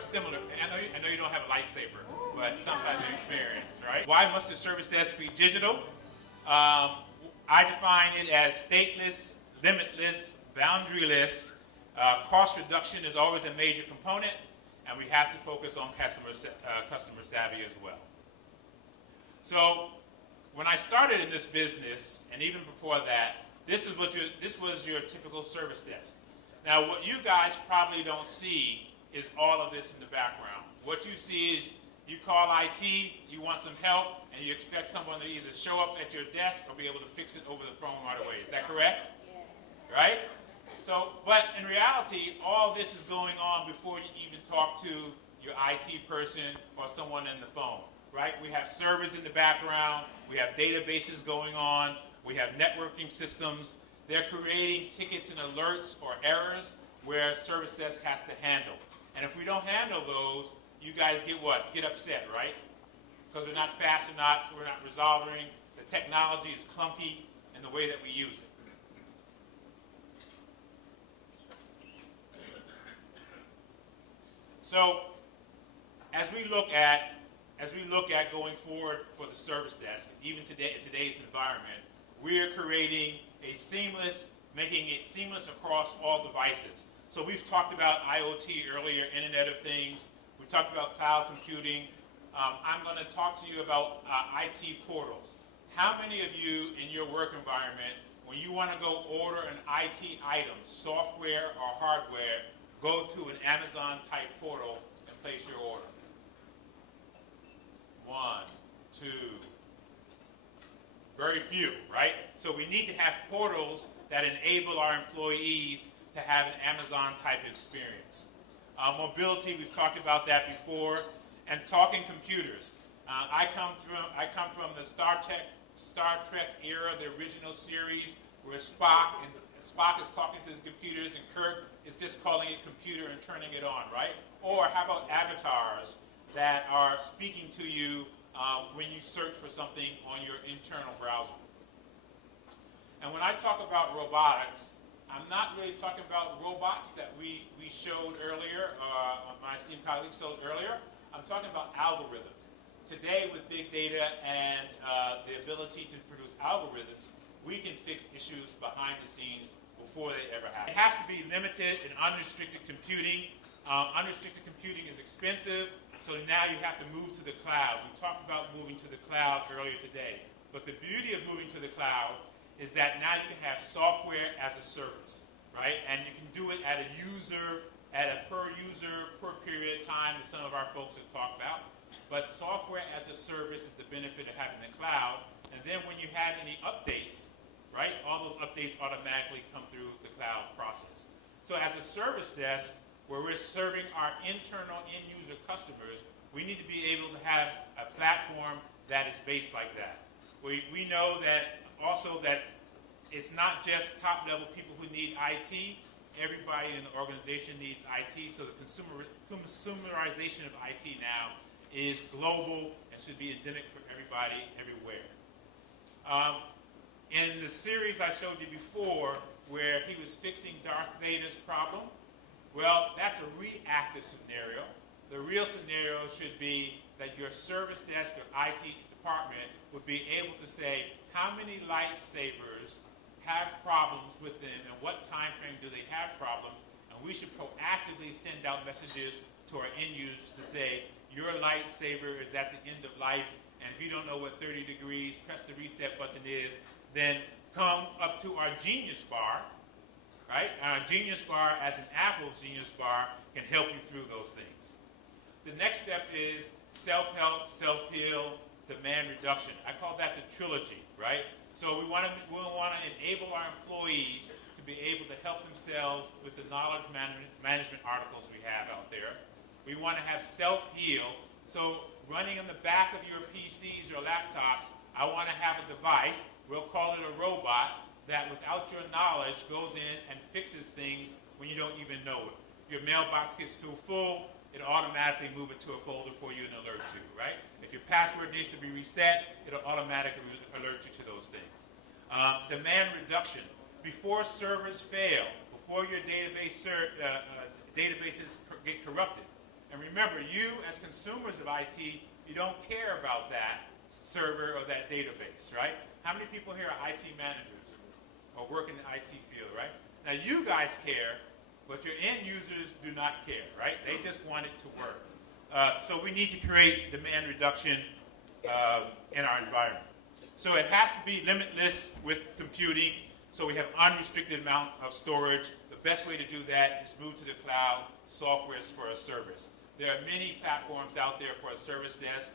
or similar. I know you don't have a lightsaber, but some type of experience, right? Why must the service desk be digital? I define it as stateless, limitless, boundaryless. Cost reduction is always a major component, and we have to focus on customer savvy as well. So when I started in this business, and even before that, this was your typical service desk. Now, what you guys probably don't see is all of this in the background. What you see is you call IT, you want some help, and you expect someone to either show up at your desk or be able to fix it over the phone right away. Is that correct? Yeah. Right? So, but in reality, all this is going on before you even talk to your IT person or someone in the phone, right? We have servers in the background, we have databases going on, we have networking systems. They're creating tickets and alerts or errors where service desk has to handle. And if we don't handle those, you guys get what? Get upset, right? Because we're not fast enough, we're not resolving, the technology is clunky in the way that we use it. So, as we look at going forward for the service desk, even today in today's environment, we are creating making it seamless across all devices. So we've talked about IoT earlier, Internet of Things. We talked about cloud computing. I'm going to talk to you about IT portals. How many of you in your work environment, when you want to go order an IT item, software or hardware, go to an Amazon type portal and place your order? 1, 2, very few, right? So we need to have portals that enable our employees to have an Amazon type experience. Mobility, we've talked about that before, and talking computers. I come from the Star Trek era, the original series, where Spock is talking to the computers and Kirk is just calling it computer and turning it on, right? Or how about avatars that are speaking to you when you search for something on your internal browser? And when I talk about robotics, I'm not really talking about robots that we showed earlier, my esteemed colleagues showed earlier. I'm talking about algorithms. Today, with big data and the ability to produce algorithms, we can fix issues behind the scenes before they ever happen. It has to be limited and unrestricted computing. Unrestricted computing is expensive, so now you have to move to the cloud. We talked about moving to the cloud earlier today. But the beauty of moving to the cloud is that now you can have software as a service, right? And you can do it at a per user, per period of time that some of our folks have talked about. But software as a service is the benefit of having the cloud. And then when you have any updates, right, all those updates automatically come through the cloud process. So as a service desk, where we're serving our internal end user customers, we need to be able to have a platform that is based like that. We know that also that it's not just top level people who need IT. Everybody in the organization needs IT, so the consumerization of IT now is global and should be endemic for everybody everywhere. In the series I showed you before, where he was fixing Darth Vader's problem, well, that's a reactive scenario. The real scenario should be that your service desk or IT department would be able to say how many lifesavers have problems with them and what time frame do they have problems, and we should proactively send out messages to our end users to say your lightsaber is at the end of life, and if you don't know what 30 degrees, press the reset button is, then come up to our Genius Bar, right? Our Genius Bar, as an Apple's Genius Bar, can help you through those things. The next step is self-help, self-heal, demand reduction. I call that the trilogy, right? So we want to enable our employees to be able to help themselves with the knowledge management articles we have out there. We want to have self-heal. So running in the back of your PCs or laptops, I want to have a device, we'll call it a robot, that without your knowledge goes in and fixes things when you don't even know it. Your mailbox gets too full, it'll automatically move it to a folder for you and alert you, right? If your password needs to be reset, it'll automatically alert you to those things. Demand reduction. Before servers fail, before your databases get corrupted, And remember, you as consumers of IT, you don't care about that server or that database, right? How many people here are IT managers or work in the IT field, right? Now you guys care, but your end users do not care, right? They just want it to work. So we need to create demand reduction in our environment. So it has to be limitless with computing, so we have unrestricted amount of storage. The best way to do that is move to the cloud, software for a service. There are many platforms out there for a service desk.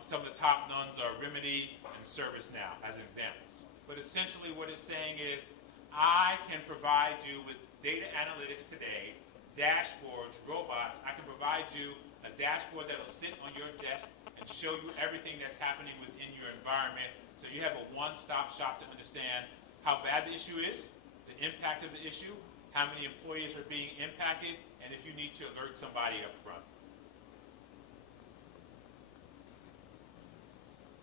Some of the top ones are Remedy and ServiceNow as an example. But essentially what it's saying is, I can provide you with data analytics today, dashboards, robots. I can provide you a dashboard that will sit on your desk and show you everything that's happening within your environment. So you have a one-stop shop to understand how bad the issue is, the impact of the issue, how many employees are being impacted, and if you need to alert somebody up front.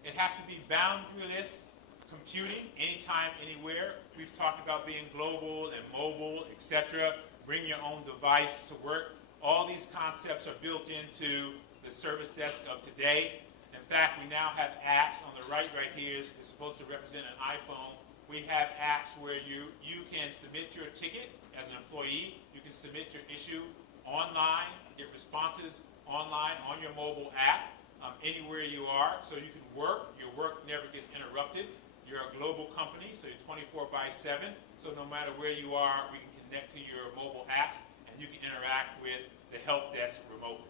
It has to be boundaryless computing, anytime, anywhere. We've talked about being global and mobile, etc. Bring your own device to work. All these concepts are built into the service desk of today. In fact, we now have apps on the right here is supposed to represent an iPhone. We have apps where you can submit your ticket as an employee. You can submit your issue online, get responses online on your mobile app, anywhere you are, so you can work. Your work never gets interrupted. You're a global company, so you're 24/7. So no matter where you are, we can connect to your mobile apps, and you can interact with the help desk remotely.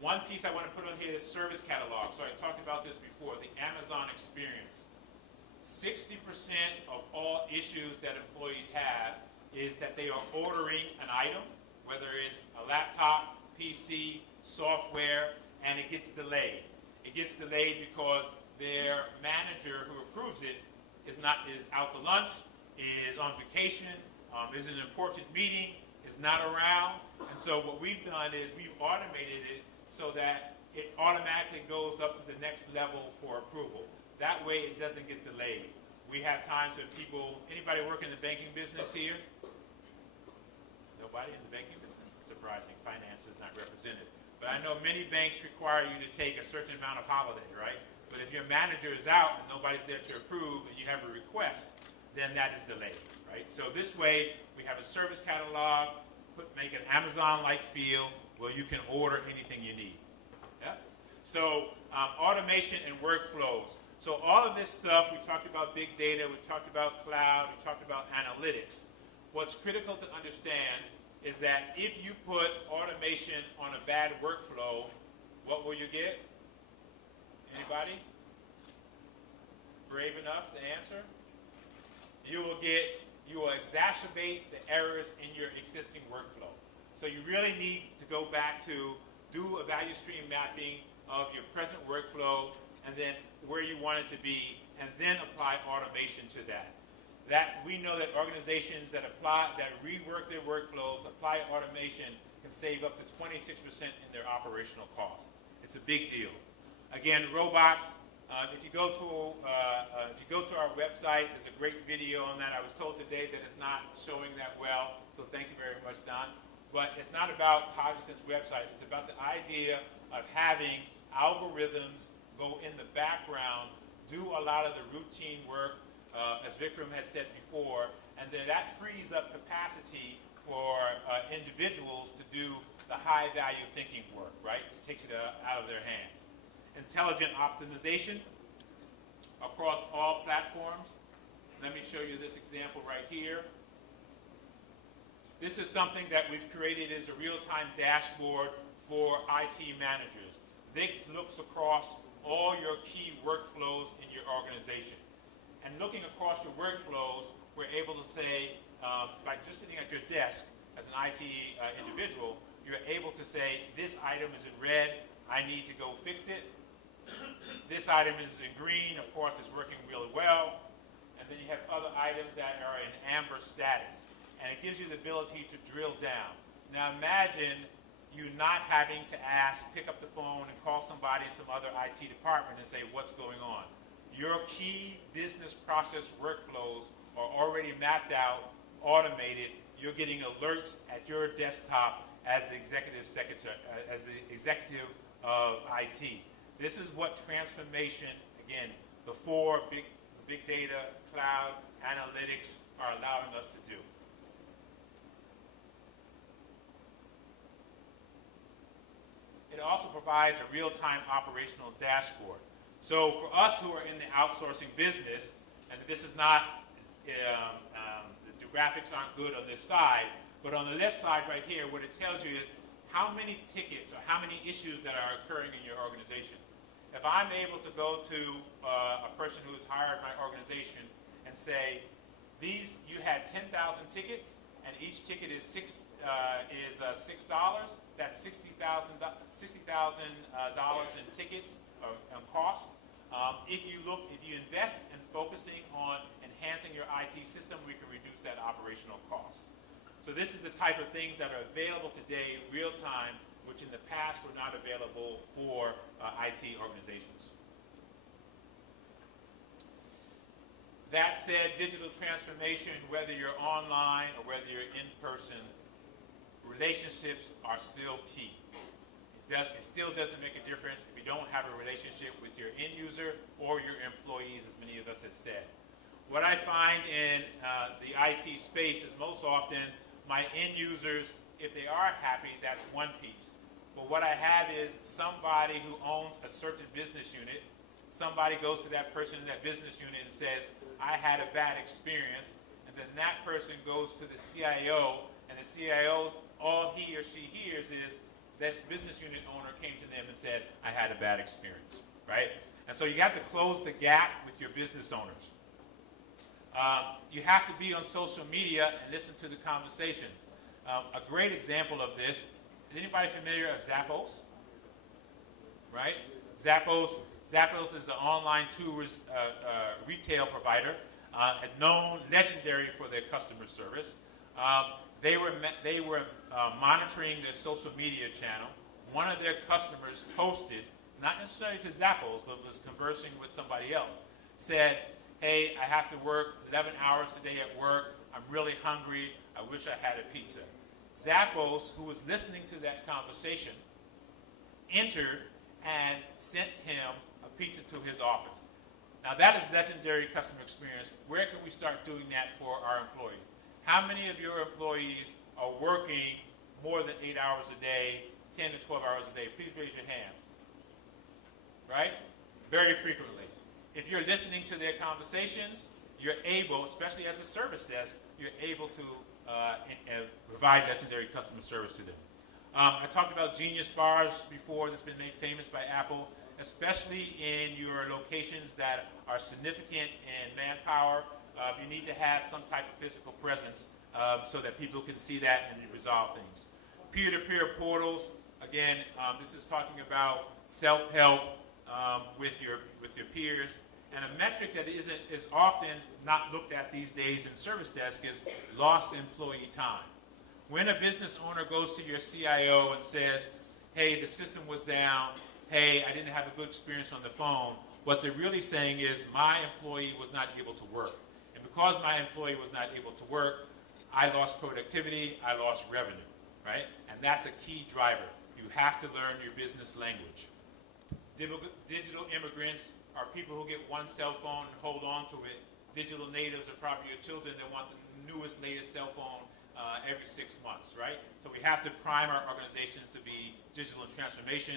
One piece I want to put on here is service catalog. So I talked about this before, the Amazon experience. 60% of all issues that employees have is that they are ordering an item, whether it's a laptop, PC, software, and it gets delayed. It gets delayed because their manager who approves it is out to lunch, is on vacation, is in an important meeting, is not around. And so what we've done is we've automated it so that it automatically goes up to the next level for approval. That way it doesn't get delayed. We have times when people, anybody work in the banking business here? Nobody in the banking business? Surprising, finance is not represented. But I know many banks require you to take a certain amount of holiday, right? But if your manager is out and nobody's there to approve and you have a request, then that is delayed, right? So this way, we have a service catalog, make an Amazon-like feel where you can order anything you need. Yeah? So automation and workflows. So all of this stuff, we talked about big data, we talked about cloud, we talked about analytics. What's critical to understand is that if you put automation on a bad workflow, what will you get? Anybody? Brave enough to answer? You will exacerbate the errors in your existing workflow. So you really need to go back to do a value stream mapping of your present workflow and then where you want it to be, and then apply automation to that. That we know that organizations that rework their workflows, apply automation, can save up to 26% in their operational costs. It's a big deal. Again, robots. If you go to our website, there's a great video on that. I was told today that it's not showing that well, so thank you very much, Don. But it's not about Cognizant's website. It's about the idea of having algorithms go in the background, do a lot of the routine work, as Vikram has said before, and then that frees up capacity for individuals to do the high-value thinking work, right? It takes it out of their hands. Intelligent optimization across all platforms. Let me show you this example right here. This is something that we've created as a real-time dashboard for IT managers. This looks across all your key workflows in your organization. And looking across your workflows, we're able to say, by just sitting at your desk as an IT individual, you're able to say, this item is in red, I need to go fix it. This item is in green, of course, it's working really well. And then you have other items that are in amber status. And it gives you the ability to drill down. Now imagine you not having to pick up the phone and call somebody in some other IT department and say, what's going on? Your key business process workflows are already mapped out, automated. You're getting alerts at your desktop as the executive secretary, as the executive of IT. This is what transformation, again, the four big data, cloud, analytics are allowing us to do. It also provides a real-time operational dashboard. So for us who are in the outsourcing business, and this is not, the graphics aren't good on this side, but on the left side right here, what it tells you is how many tickets or how many issues that are occurring in your organization. If I'm able to go to a person who has hired my organization and say, you had 10,000 tickets, and each ticket is $6, that's $60,000 in tickets and cost. If you invest in focusing on enhancing your IT system, we can reduce that operational cost. So this is the type of things that are available today, real time, which in the past were not available for IT organizations. That said, digital transformation, whether you're online or whether you're in person, relationships are still key. It still doesn't make a difference if you don't have a relationship with your end user or your employees, as many of us have said. What I find in the IT space is most often my end users, if they are happy, that's one piece. But what I have is somebody who owns a certain business unit, somebody goes to that person in that business unit and says, I had a bad experience, and then that person goes to the CIO, and the CIO, all he or she hears is, this business unit owner came to them and said, I had a bad experience, right? And so you have to close the gap with your business owners. You have to be on social media and listen to the conversations. A great example of this, is anybody familiar of Zappos? Right? Zappos is an online tourist retail provider, known, legendary for their customer service. They were monitoring their social media channel. One of their customers posted, not necessarily to Zappos, but was conversing with somebody else, said, hey, I have to work 11 hours a day at work. I'm really hungry. I wish I had a pizza. Zappos, who was listening to that conversation, entered and sent him a pizza to his office. Now that is legendary customer experience. Where can we start doing that for our employees? How many of your employees are working more than 8 hours a day, 10 to 12 hours a day? Please raise your hands. Right? Very frequently. If you're listening to their conversations, you're able, especially as a service desk, you're able to provide legendary customer service to them. I talked about Genius Bars before, that's been made famous by Apple, especially in your locations that are significant in manpower. You need to have some type of physical presence so that people can see that and resolve things. Peer-to-peer portals, again, this is talking about self-help with your peers. And a metric that is often not looked at these days in service desk is lost employee time. When a business owner goes to your CIO and says, hey, the system was down, hey, I didn't have a good experience on the phone, what they're really saying is my employee was not able to work. And because my employee was not able to work, I lost productivity, I lost revenue, right? And that's a key driver. You have to learn your business language. Digital immigrants are people who get one cell phone and hold on to it. Digital natives are probably your children that want the newest, latest cell phone every 6 months, right? So we have to prime our organization to be digital transformation.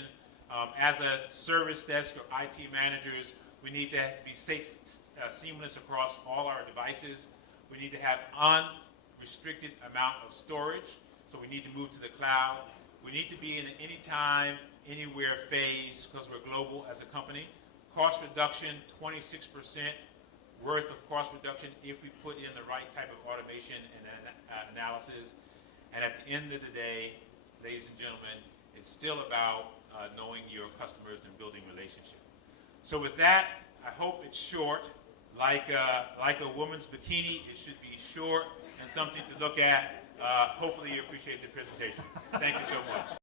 As a service desk or IT managers, we need to be seamless across all our devices. We need to have unrestricted amount of storage, so we need to move to the cloud. We need to be in an anytime, anywhere phase because we're global as a company. Cost reduction, 26% worth of cost reduction if we put in the right type of automation and analysis. And at the end of the day, ladies and gentlemen, it's still about knowing your customers and building relationships. So with that, I hope it's short. Like a woman's bikini, it should be short and something to look at. Hopefully you appreciate the presentation. Thank you so much.